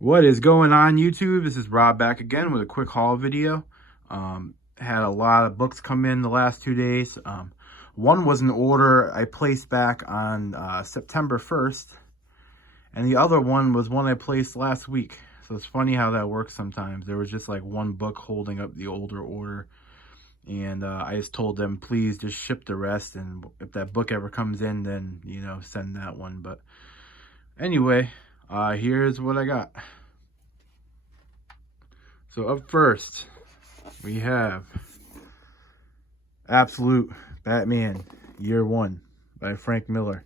What is going on, YouTube? This is Rob back again with a quick haul video. Had a lot of books come in the last 2 days. One was an order I placed back on September 1st, and the other one was one I placed last week. So it's funny how that works sometimes. There was just like one book holding up the older order, and I just told them, please just ship the rest, and if that book ever comes in, then, send that one. But anyway, here's what I got. So up first, we have Absolute Batman Year One by Frank Miller.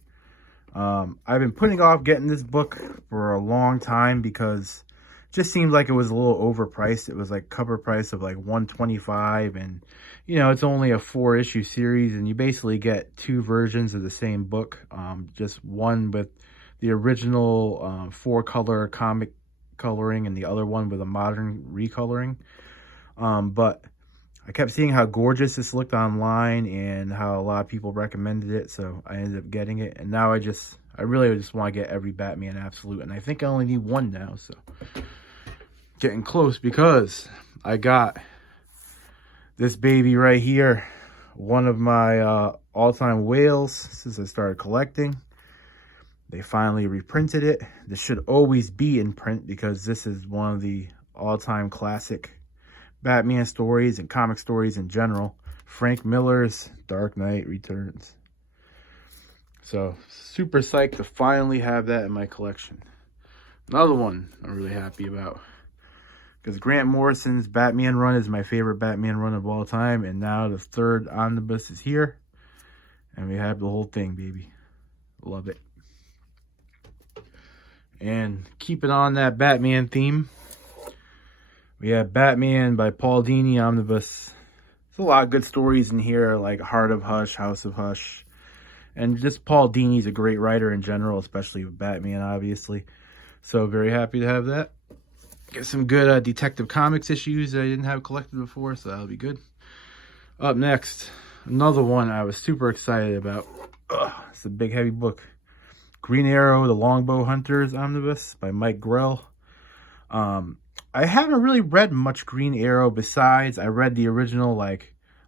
I've been putting off getting this book for a long time because it just seemed like it was a little overpriced. It was like cover price of like $125, and it's only a 4-issue series, and you basically get two versions of the same book. Just one with the original 4-color comic coloring and the other one with a modern recoloring. But I kept seeing how gorgeous this looked online and how a lot of people recommended it, so I ended up getting it. And now I really just want to get every Batman Absolute, and I think I only need one now, so getting close, because I got this baby right here, one of my all-time whales since I started collecting. They finally reprinted it. This should always be in print because this is one of the all-time classic Batman stories and comic stories in general. Frank Miller's Dark Knight Returns. So, super psyched to finally have that in my collection. Another one I'm really happy about, because Grant Morrison's Batman run is my favorite Batman run of all time, and now the third Omnibus is here, and we have the whole thing, baby. Love it. And keeping on that Batman theme, we have Batman by Paul Dini Omnibus. There's a lot of good stories in here, like Heart of Hush, House of Hush. And just Paul Dini's a great writer in general, especially with Batman, obviously. So very happy to have that. Get some good Detective Comics issues that I didn't have collected before, so that'll be good. Up next, another one I was super excited about. It's a big, heavy book. Green Arrow, The Longbow Hunters Omnibus by Mike Grell. I haven't really read much Green Arrow besides I read the original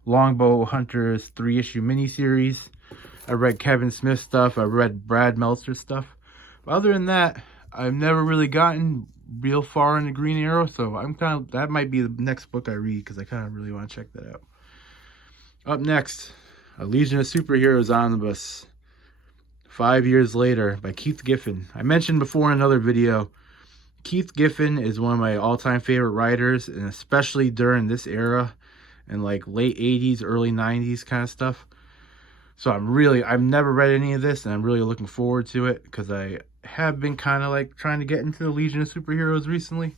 Longbow Hunters 3-issue miniseries. I read Kevin Smith stuff. I read Brad Meltzer stuff. But other than that, I've never really gotten real far into Green Arrow, so that might be the next book I read, because I kind of really want to check that out. Up next, A Legion of Superheroes Omnibus, 5 Years Later by Keith Giffen. I mentioned before in another video, Keith Giffen is one of my all-time favorite writers, and especially during this era and late 80s, early 90s kind of stuff. So I've never read any of this, and I'm really looking forward to it, because I have been kind of trying to get into the Legion of Superheroes recently,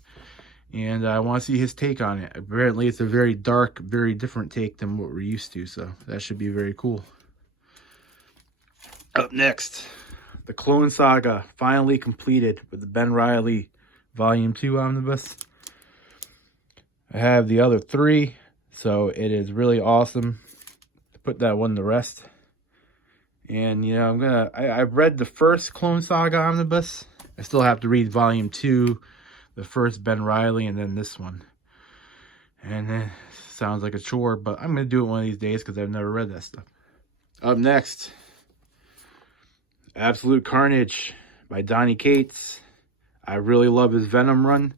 and I want to see his take on it. Apparently it's a very dark, very different take than what we're used to, so that should be very cool. Up next, the Clone Saga, finally completed with the Ben Reilly Volume 2 Omnibus. I have the other 3, so it is really awesome to put that one to rest. And, I've read the first Clone Saga Omnibus. I still have to read Volume 2, the first Ben Reilly, and then this one. And it sounds like a chore, but I'm going to do it one of these days because I've never read that stuff. Up next, Absolute Carnage by Donny Cates. I really love his Venom run,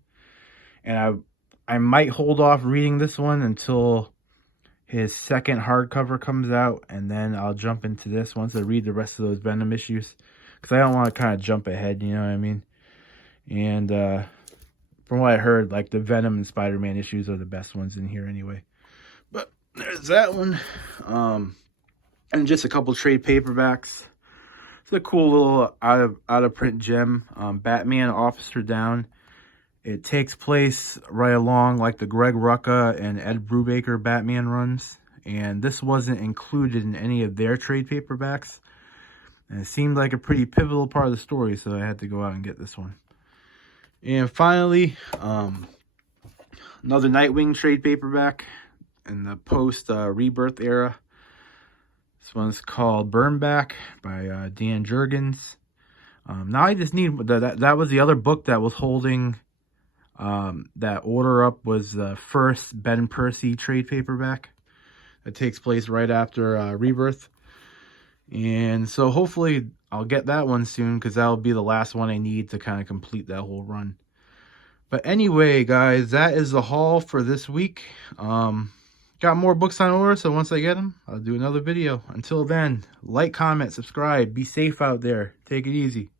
and I might hold off reading this one until his second hardcover comes out, and then I'll jump into this once I read the rest of those Venom issues, because I don't want to kind of jump ahead, you know what I mean? And from what I heard, the Venom and Spider-Man issues are the best ones in here anyway. But there's that one. And just a couple trade paperbacks. It's a cool little out of print gem. Batman Officer Down. It takes place right along the Greg Rucka and Ed Brubaker Batman runs, and this wasn't included in any of their trade paperbacks. And it seemed like a pretty pivotal part of the story, so I had to go out and get this one. And finally, another Nightwing trade paperback in the post-Rebirth era. This one's called Burnback by Dan Jurgens. Now I just need... That was the other book that was holding That Order Up was the first Ben Percy trade paperback. It takes place right after Rebirth. And so hopefully I'll get that one soon, because that'll be the last one I need to kind of complete that whole run. But anyway, guys, that is the haul for this week. Got more books on order, so once I get them, I'll do another video. Until then, like, comment, subscribe. Be safe out there. Take it easy.